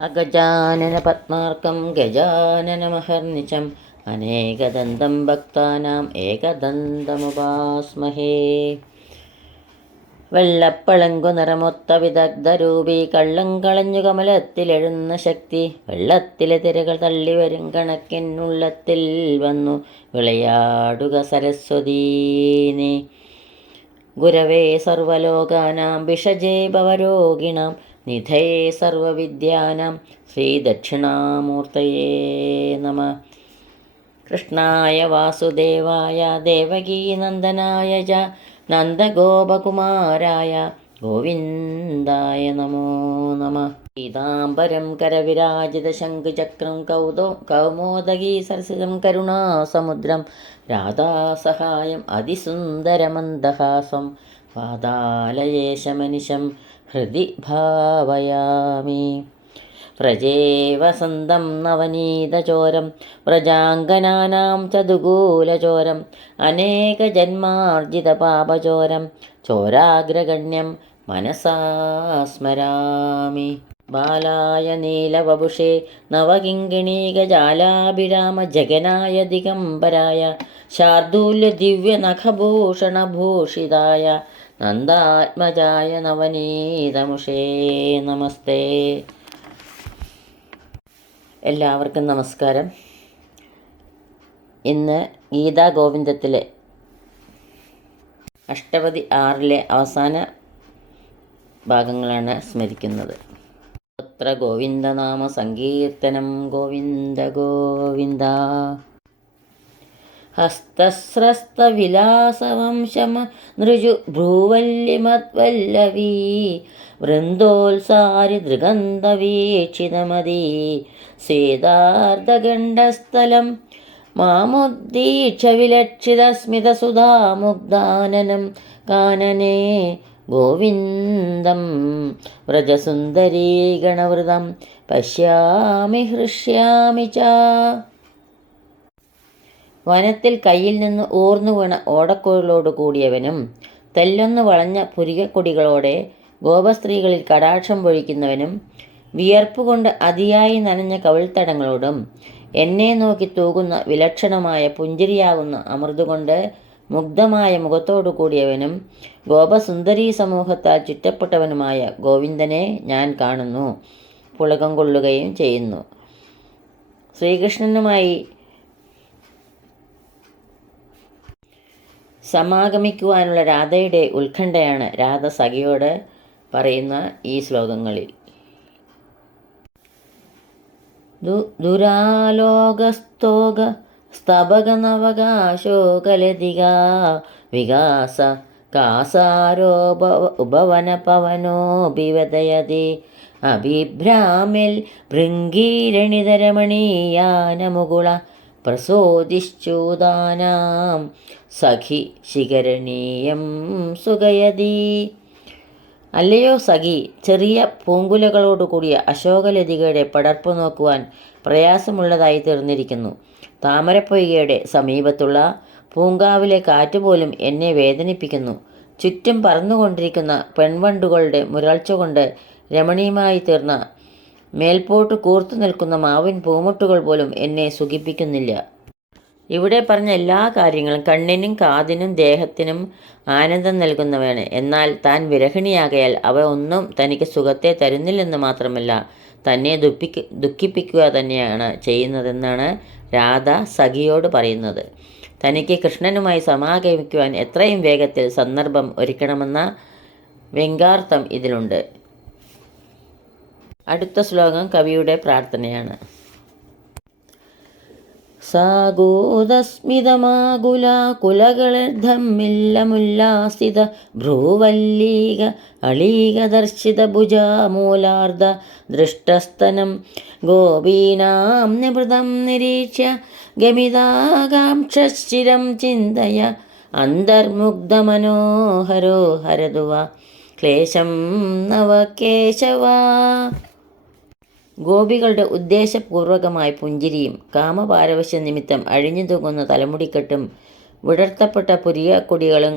അഗജാനന പത്മാർക്കം ഗജാനനമഹർനിശം അനേകദന്തം ഭക്താനാം ഏകദന്തമുപാസ്മഹേ. വെള്ളപ്പളങ്കു നിറമൊത്ത വിദഗ്ധരൂപി കള്ളം കളഞ്ഞു കമലത്തിലെഴുന്ന ശക്തി വെള്ളത്തിലെ തിരകൾ തള്ളിവരും കണക്കിനുള്ളത്തിൽ വന്നു വിളയാടുക സരസ്വതീനെ. ഗുരവേ സർവലോകാനാം ഭിഷജേ ഭവരോഗിണാം നിധേ സർവവിദ്യാനാം ശ്രീദക്ഷിണാമൂർത്തയേ നമഃ. കൃഷ്ണായ വാസുദേവായ ദേവകീനന്ദനായ ച നന്ദഗോപകുമാരായ ഗോവിന്ദായ നമോ നമഃ. പീതാംബരം കരവിരാജിതശംഖുചക്രം കൗമോദഗീ സരസിജം കരുണാസമുദ്രം രാധാസഹായം അതിസുന്ദരമന്ദഹാസം പാതാലയേശമനിശം ഹൃദി ഭാവയാമി. വ്രജേ വസന്തം നവനീതചോരം വ്രജാംഗനാനാം ചതുകൂലചോരം അനേകജന്മാർജിതപാപചോരം ചോരാഗ്രഗണ്യം മനസാ സ്മരാമി. ബാലായ നീലവപുഷേ നവകിങ്കിണീകജാലാഭിരാമ ജഗനായ ദിഗംബരായ ശാർദൂല്യദിവ്യനഖഭൂഷണഭൂഷിതായ നന്ദാത്മജായ നവനീതമുഷേ നമസ്തേ. എല്ലാവർക്കും നമസ്കാരം. ഇന്ന് ഗീതാഗോവിന്ദത്തിലെ അഷ്ടപതി 6 അവസാന ഭാഗങ്ങളാണ് സ്മരിക്കുന്നത്. തത്ര ഗോവിന്ദനാമ സങ്കീർത്തനം ഗോവിന്ദ ഗോവിന്ദ. ഹസ്തസ്രസ്തവിലാസവംശമ നൃജു ഭ്രൂവല്യമദ്വല്ലവീ വൃന്ദോത്സാരി ദൃഗന്ധവീക്ഷിതമതീ സ്വേദാർദ്ധഗണ്ഡസ്ഥലം മാമുദ്ദീക്ഷ വിലക്ഷിതസ്മിതസുധാമുഗ്ധാനനം കാനനേ ഗോവിന്ദം വ്രജസുന്ദരീഗണവൃതം പശ്യാമി ഹൃഷ്യാമി ച. വനത്തിൽ കയ്യിൽ നിന്ന് ഊർന്നു വീണ ഓടക്കുഴലോട് കൂടിയവനും തെല്ലൊന്നു വളഞ്ഞ പുരികക്കൊടികളോടെ ഗോപസ്ത്രീകളിൽ കടാക്ഷം പൊഴിക്കുന്നവനും വിയർപ്പുകൊണ്ട് അതിയായി നനഞ്ഞ കവിൾത്തടങ്ങളോടും എന്നെ നോക്കി തൂകുന്ന വിലക്ഷണമായ പുഞ്ചിരിയാകുന്ന അമൃതുകൊണ്ട് മുഗ്ധമായ മുഖത്തോടു കൂടിയവനും ഗോപസുന്ദരീ സമൂഹത്താൽ ചുറ്റപ്പെട്ടവനുമായ ഗോവിന്ദനെ ഞാൻ കാണുന്നു, പുളകം കൊള്ളുകയും ചെയ്യുന്നു. ശ്രീകൃഷ്ണനുമായി സമാഗമിക്കുവാനുള്ള രാധയുടെ ഉത്കണ്ഠയാണ് രാധ സഖിയോട് പറയുന്ന ഈ ശ്ലോകങ്ങളിൽ. ദുരാലോകസ്തോക സ്തബകനവകാശോകലതികാ വികാസ കാസാരോപ ഉപവനപവനോ ബിവദയതി അഭിഭ്രാമിൽ ഭൃംഗീരണിതരമണീയാനമുകുള പ്രസോദിശ്ചൂതാനാം സഖി ശിഖരണീയം സുഖയതി. അല്ലയോ സഖി, ചെറിയ പൂങ്കുലകളോടുകൂടിയ അശോകലതികയുടെ പടർപ്പ് നോക്കുവാൻ പ്രയാസമുള്ളതായി തീർന്നിരിക്കുന്നു. താമരപ്പൊയ്കയുടെ സമീപത്തുള്ള പൂങ്കാവിലെ കാറ്റുപോലും എന്നെ വേദനിപ്പിക്കുന്നു. ചുറ്റും പറന്നുകൊണ്ടിരിക്കുന്ന പെൺവണ്ടുകളുടെ മുരൾച്ച കൊണ്ട് രമണീയമായി തീർന്ന മേൽപോട്ട് കൂർത്തു നിൽക്കുന്ന മാവിൻ പൂമുട്ടുകൾ പോലും എന്നെ സുഖിപ്പിക്കുന്നില്ല. ഇവിടെ പറഞ്ഞ എല്ലാ കാര്യങ്ങളും കണ്ണിനും കാതിനും ദേഹത്തിനും ആനന്ദം നൽകുന്നവയാണ്. എന്നാൽ താൻ വിരഹിണിയാകയാൽ അവ ഒന്നും തനിക്ക് സുഖത്തെ തരുന്നില്ലെന്ന് മാത്രമല്ല, തന്നെ ദുഃഖിപ്പിക്കുക തന്നെയാണ് ചെയ്യുന്നതെന്നാണ് രാധ സഖിയോട് പറയുന്നത്. തനിക്ക് കൃഷ്ണനുമായി സമാഗമിക്കുവാൻ എത്രയും വേഗത്തിൽ സന്ദർഭം ഒരുക്കണമെന്ന വ്യംഗ്യാർത്ഥം ഇതിലുണ്ട്. അടുത്ത ശ്ലോകം കവിയുടെ പ്രാർത്ഥനയാണ്. സാഗോദസ്മിതമാകുലാകുലകളർദ്ധമില്ലമുല്ലാസിത ഭ്രൂവല്ലീക അളീകദർശിത ഭുജാമൂലാർദ്ധ ദൃഷ്ടസ്തനം ഗോപീനാം നിവൃതം നിരീക്ഷ്യ ഗമിതാകാംക്ഷശ്ചിരം ചിന്തയ അന്തർമുഗ്ധമനോഹരോ ഹരതുവ ക്ലേശം നവകേശവ. ഗോപികളുടെ ഉദ്ദേശപൂർവകമായ പുഞ്ചിരിയും കാമപാരവശ്യ നിമിത്തം അഴിഞ്ഞു തൂങ്ങുന്ന തലമുടിക്കെട്ടും വിടർത്തപ്പെട്ട പുരികക്കൊടികളും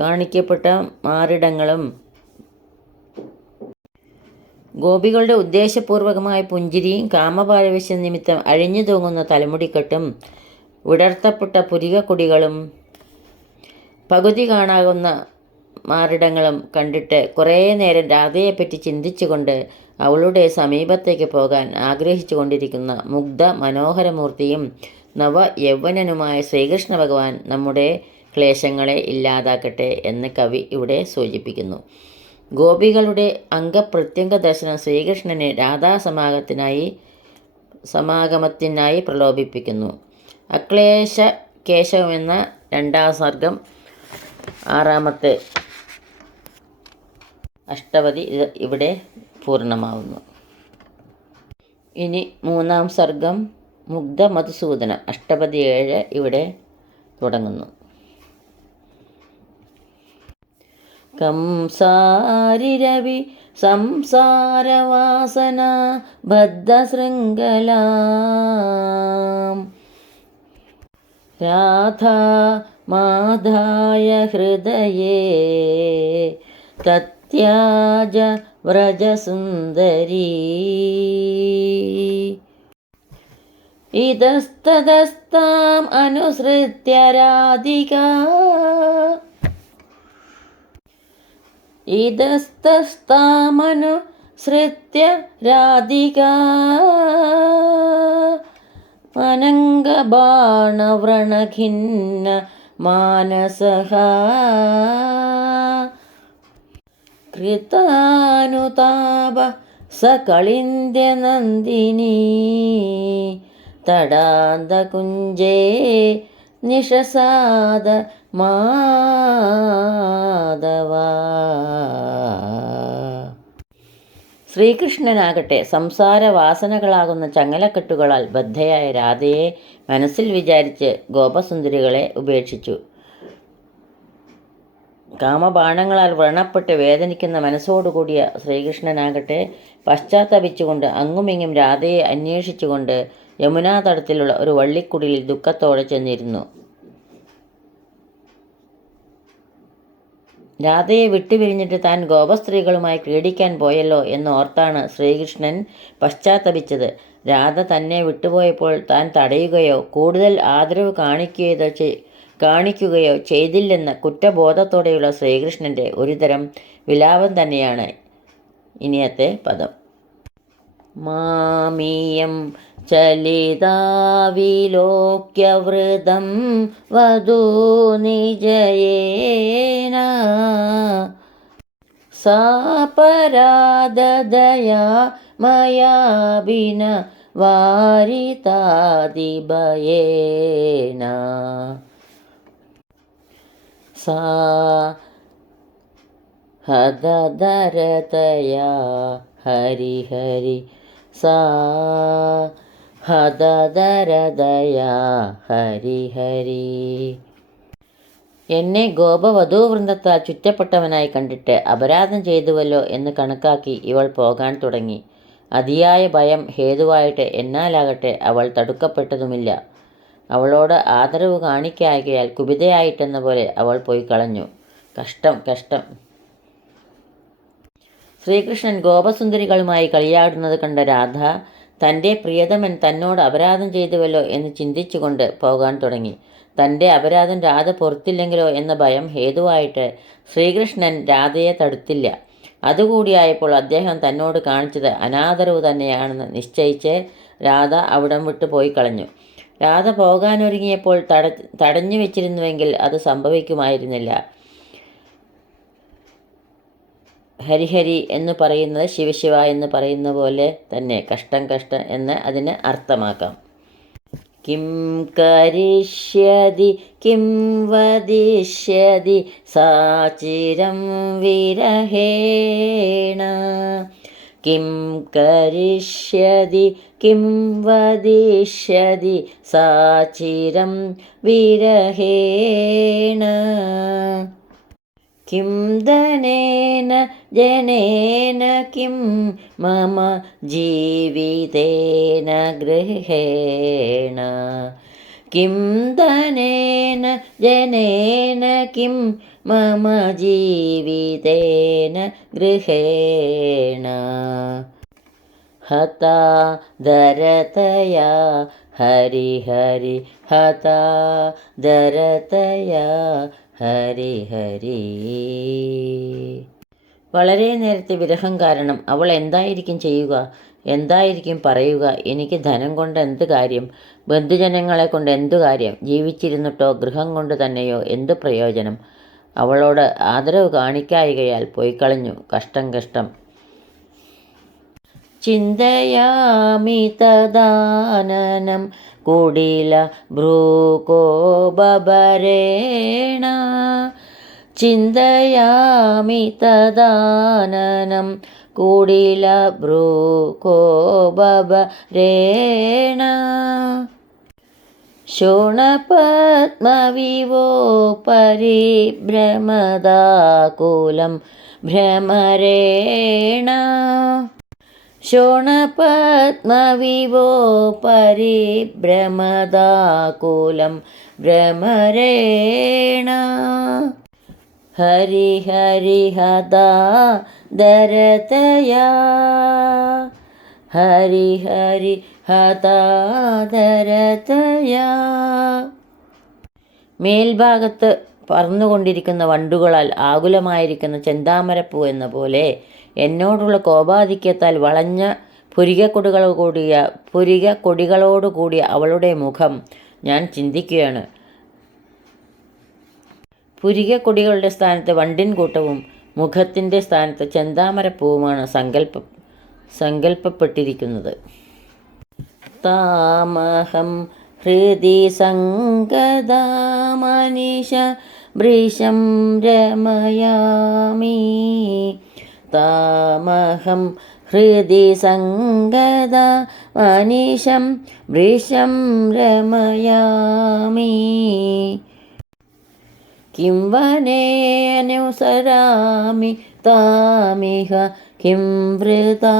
കാണിക്കപ്പെട്ട മാറിടങ്ങളും ഗോപികളുടെ ഉദ്ദേശപൂർവകമായ പുഞ്ചിരിയും കാമപാരവശ്യ നിമിത്തം അഴിഞ്ഞു തൂങ്ങുന്ന തലമുടിക്കെട്ടും വിടർത്തപ്പെട്ട പുരികക്കൊടികളും പകുതി കാണാവുന്ന മാറിടങ്ങളും കണ്ടിട്ട് കുറേ നേരം രാധയെപ്പറ്റി ചിന്തിച്ചുകൊണ്ട് അവളുടെ സമീപത്തേക്ക് പോകാൻ ആഗ്രഹിച്ചു കൊണ്ടിരിക്കുന്ന മുഗ്ധ മനോഹരമൂർത്തിയും നവ യൗവനനുമായ ശ്രീകൃഷ്ണ ഭഗവാൻ നമ്മുടെ ക്ലേശങ്ങളെ ഇല്ലാതാക്കട്ടെ എന്ന് കവി ഇവിടെ സൂചിപ്പിക്കുന്നു. ഗോപികളുടെ അംഗപ്രത്യംഗ ദർശനം ശ്രീകൃഷ്ണനെ സമാഗമത്തിനായി പ്രലോഭിപ്പിക്കുന്നു. അക്ലേശ കേശവമെന്ന 2-ാം സർഗം 6-ാമത്തെ അഷ്ടപദി ഇവിടെ പൂർണ്ണമാവുന്നു. ഇനി 3-ാം സർഗം മുഗ്ധ മധുസൂദനം അഷ്ടപദി 7 ഇവിടെ തുടങ്ങുന്നു. കംസാരിരവി സംസാരവാസന ബദ്ധശൃംഖലാം രാധാ മാധായ ഹൃദയേ തത്യാജ വ്രജസുന്ദരീ ഇതസ്തതസ്താം അനുസൃത്യ രാധികാ ഇതസ്തസ്താമനുസൃത്യ രാധികാ അനംഗബാണവ്രണഖിന്ന മാനസഃ കൃതാനുതാപ സകളിന്ദ്യനന്ദിനി തടാന്തകുഞ്ചേ നിഷസാദ മാധവ. ശ്രീകൃഷ്ണനാകട്ടെ സംസാരവാസനകളാകുന്ന ചങ്ങലക്കെട്ടുകളാൽ ബദ്ധയായ രാധയെ മനസ്സിൽ വിചാരിച്ച് ഗോപസുന്ദരികളെ ഉപേക്ഷിച്ചു. കാമബാണങ്ങളാൽ വ്രണപ്പെട്ട് വേദനിക്കുന്ന മനസ്സോടുകൂടിയ ശ്രീകൃഷ്ണനാകട്ടെ പശ്ചാത്തപിച്ചുകൊണ്ട് അങ്ങുമിങ്ങും രാധയെ അന്വേഷിച്ചുകൊണ്ട് യമുനാതടത്തിലുള്ള ഒരു വള്ളിക്കുടിലിൽ ദുഃഖത്തോടെ ചെന്നിരുന്നു. രാധയെ വിട്ടുപിരിഞ്ഞിട്ട് താൻ ഗോപസ്ത്രീകളുമായി ക്രീഡിക്കാൻ പോയല്ലോ എന്നോർത്താണ് ശ്രീകൃഷ്ണൻ പശ്ചാത്തപിച്ചത്. രാധ തന്നെ വിട്ടുപോയപ്പോൾ താൻ തടയുകയോ കൂടുതൽ ആദരവ് കാണിക്കുകയോ ചെയ്തില്ലെന്ന കുറ്റബോധത്തോടെയുള്ള ശ്രീകൃഷ്ണൻ്റെ ഒരുതരം വിലാപം തന്നെയാണ് ഇനിയത്തെ പദം. മാമീയം ചലിതാവിലോക്യവൃതം വധൂ നിജയേന സാപരാധദയാ മയാഭിന വാരിതാദിഭയേന സാ ഹദദരതയാ ഹരിഹരി സാ ഹദദരതയാ ഹരിഹരി. എന്നെ ഗോപവധൂവൃന്ദത്താൽ ചുറ്റപ്പെട്ടവനായി കണ്ടിട്ട് അപരാധം ചെയ്തുവല്ലോ എന്ന് കണക്കാക്കി ഇവൾ പോകാൻ തുടങ്ങി. അതിയായ ഭയം ഹേതുവായിട്ട് എന്നാലാകട്ടെ അവൾ തടുക്കപ്പെട്ടതുമില്ല. അവളോട് ആദരവ് കാണിക്കായകയാൽ കുപിതയായിട്ടെന്ന പോലെ അവൾ പോയി കളഞ്ഞു. കഷ്ടം കഷ്ടം. ശ്രീകൃഷ്ണൻ ഗോപസുന്ദരികളുമായി കളിയാടുന്നത് കണ്ട രാധ തൻ്റെ പ്രിയതമൻ തന്നോട് അപരാധം ചെയ്തുവല്ലോ എന്ന് ചിന്തിച്ചുകൊണ്ട് പോകാൻ തുടങ്ങി. തൻ്റെ അപരാധം രാധ പൊറുത്തില്ലെങ്കിലോ എന്ന ഭയം ഹേതുവായിട്ട് ശ്രീകൃഷ്ണൻ രാധയെ തടുത്തില്ല. അതുകൂടിയായപ്പോൾ അദ്ദേഹം തന്നോട് കാണിച്ചത് അനാദരവ് തന്നെയാണെന്ന് നിശ്ചയിച്ച് രാധ അവിടം വിട്ടു പോയി കളഞ്ഞു. രാധ പോകാനൊരുങ്ങിയപ്പോൾ തടഞ്ഞു വെച്ചിരുന്നുവെങ്കിൽ അത് സംഭവിക്കുമായിരുന്നില്ല. ഹരിഹരി എന്ന് പറയുന്നത് ശിവശിവ എന്ന് പറയുന്ന പോലെ തന്നെ കഷ്ടം കഷ്ടം എന്ന് അതിന് അർത്ഥമാക്കാം. കിം കരിഷ്യതി കിം വദിഷ്യതി സാചിരം വിരഹേണ കിം കരിഷ്യതി കിം വദിഷ്യതി സാചിരം വിരഹേണ കിം ധനേന ജനേന കിം മമ ജീവിതേന ഗൃഹേണ കിം ധനേന ജനേന കിം മമ ജീവിതേന ഗൃഹേണ ഹതാ ദരതയാ ഹരി ഹരി ഹതാ ദരതയാ ഹരി ഹരി. വളരെ നേരത്തെ വിരഹം കാരണം അവൾ എന്തായിരിക്കും ചെയ്യുക, എന്തായിരിക്കും പറയുക? എനിക്ക് ധനം കൊണ്ട് എന്ത് കാര്യം, ബന്ധുജനങ്ങളെ കൊണ്ട് എന്തു കാര്യം, ജീവിച്ചിരുന്നിട്ടോ ഗൃഹം കൊണ്ട് തന്നെയോ എന്തു പ്രയോജനം? അവളോട് ആദരവ് കാണിക്കായികയാൽ പോയിക്കളഞ്ഞു. കഷ്ടം കഷ്ടം. ചിന്തയാമി തദാനനം കുടില ഭ്രൂകോപരേണ. ചിന്തയാമി തദാനനം കുടില ഭ്രൂകോപരേണ. ശോണപത്മവിവോ പരിഭ്രമദാകുലം ഭ്രമരേണ. ശോണപത്മവിവോ പരിഭ്രമദാകുലം ഭ്രമരേണ. ഹരി ഹരി ഹതാ ദരതയാ ഹരി ഹരി ഹതാ ദരതയാ. മേൽഭാഗത്ത് പറന്നുകൊണ്ടിരിക്കുന്ന വണ്ടുകളാൽ ആകുലമായിരിക്കുന്ന ചെന്താമരപ്പൂ എന്ന പോലെ എന്നോടുള്ള കോപാധിക്യത്താൽ വളഞ്ഞ പുരികക്കൊടികളോടുകൂടിയ അവളുടെ മുഖം ഞാൻ ചിന്തിക്കുകയാണ്. പുരികക്കൊടികളുടെ സ്ഥാനത്ത് വണ്ടിൻ കൂട്ടവും മുഖത്തിൻ്റെ സ്ഥാനത്ത് ചെന്താമരപ്പൂവുമാണ് സങ്കല്പപ്പെട്ടിരിക്കുന്നത്. താമഹം ഹൃദി സംഗദാ മനീഷ വൃഷം രമയാമി. താമഹം ഹൃദി സംഗദാ മനീഷം വൃഷം രമയാമി. കിം വനേ അനുസരാമി താമിഹ കിം വൃഥാ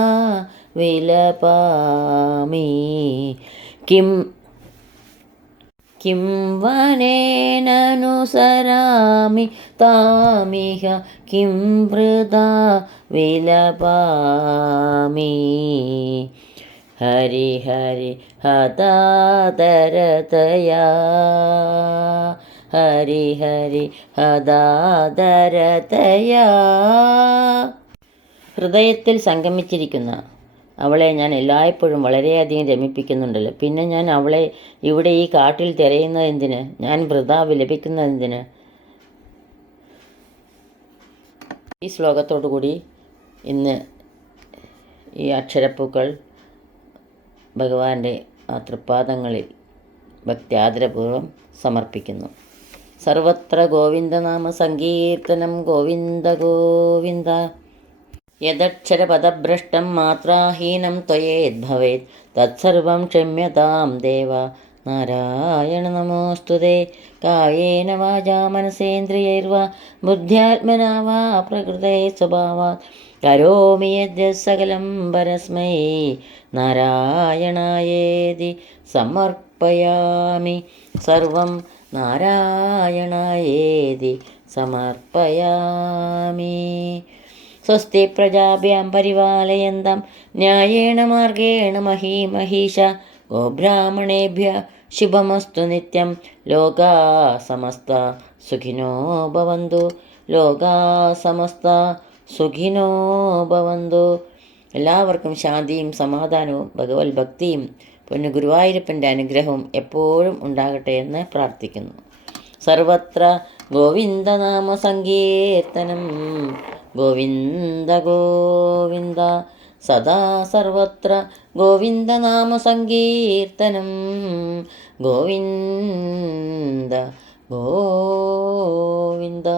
വിലപാമി. കിം വനേനനുസരാമി താമിഹ കിം വൃഥാ വിലപാമി. ഹരി ഹരി ഹതാ ദരതയാ ഹരി ഹരി ഹതാ ദരതയാ. ഹൃദയത്തിൽ സംഗമിച്ചിരിക്കുന്ന അവളെ ഞാൻ എല്ലായ്പ്പോഴും വളരെയധികം രമിപ്പിക്കുന്നുണ്ടല്ലോ. പിന്നെ ഞാൻ അവളെ ഇവിടെ ഈ കാട്ടിൽ തിരയുന്നതെന്തിന്? ഞാൻ വൃഥാ വിലപിക്കുന്നതെന്തിന്? ഈ ശ്ലോകത്തോടുകൂടി ഇന്ന് ഈ അക്ഷരപ്പൂക്കൾ ഭഗവാന്റെ ആ തൃപ്പാദങ്ങളിൽ ഭക്ത്യാദരപൂർവം സമർപ്പിക്കുന്നു. സർവത്ര ഗോവിന്ദനാമ സങ്കീർത്തനം. ഗോവിന്ദ ഗോവിന്ദ. യദക്ഷരപദഭ്രഷ്ടം മാത്രാഹീനം ത്വയേദ്ഭവേത് തത്സർവം ക്ഷമ്യതാം ദേവ. നാരായണ നമോസ്തുതേ. കായേന വാചാ മനസേന്ദ്രിയൈർവാ ബുദ്ധ്യാത്മനാ വാ പ്രകൃതേ സ്വഭാവാത് കരോമി യദ്യത് സകലം പരസ്മൈ നാരായണായേതി സമർപ്പയാമി. സർവം നാരായണായേതി സമർപ്പയാമി. സ്വസ്തി പ്രജാഭ്യാം പരിപാലയന്താം ന്യായേണ മാർഗേണ മഹീമഹീഷ. ഗോബ്രാഹ്മണേഭ്യഃ ശുഭമസ്തു നിത്യം. ലോകാ സമസ്ത സുഖിനോ ഭവന്തു. ലോകാ സമസ്ത സുഖിനോ ഭവന്തു. എല്ലാവർക്കും ശാന്തിയും സമാധാനവും ഭഗവത് ഭക്തിയും പൊന്നു ഗുരുവായൂരപ്പൻ്റെ അനുഗ്രഹവും എപ്പോഴും ഉണ്ടാകട്ടെ എന്ന് പ്രാർത്ഥിക്കുന്നു. സർവത്ര ഗോവിന്ദനാമ സങ്കീർത്തനം. ഗോവിന്ദ ഗോവിന്ദ. സദാ സർവത്ര ഗോവിന്ദനാമ സങ്കീർത്തനം. ഗോവിന്ദ ഗോവിന്ദ.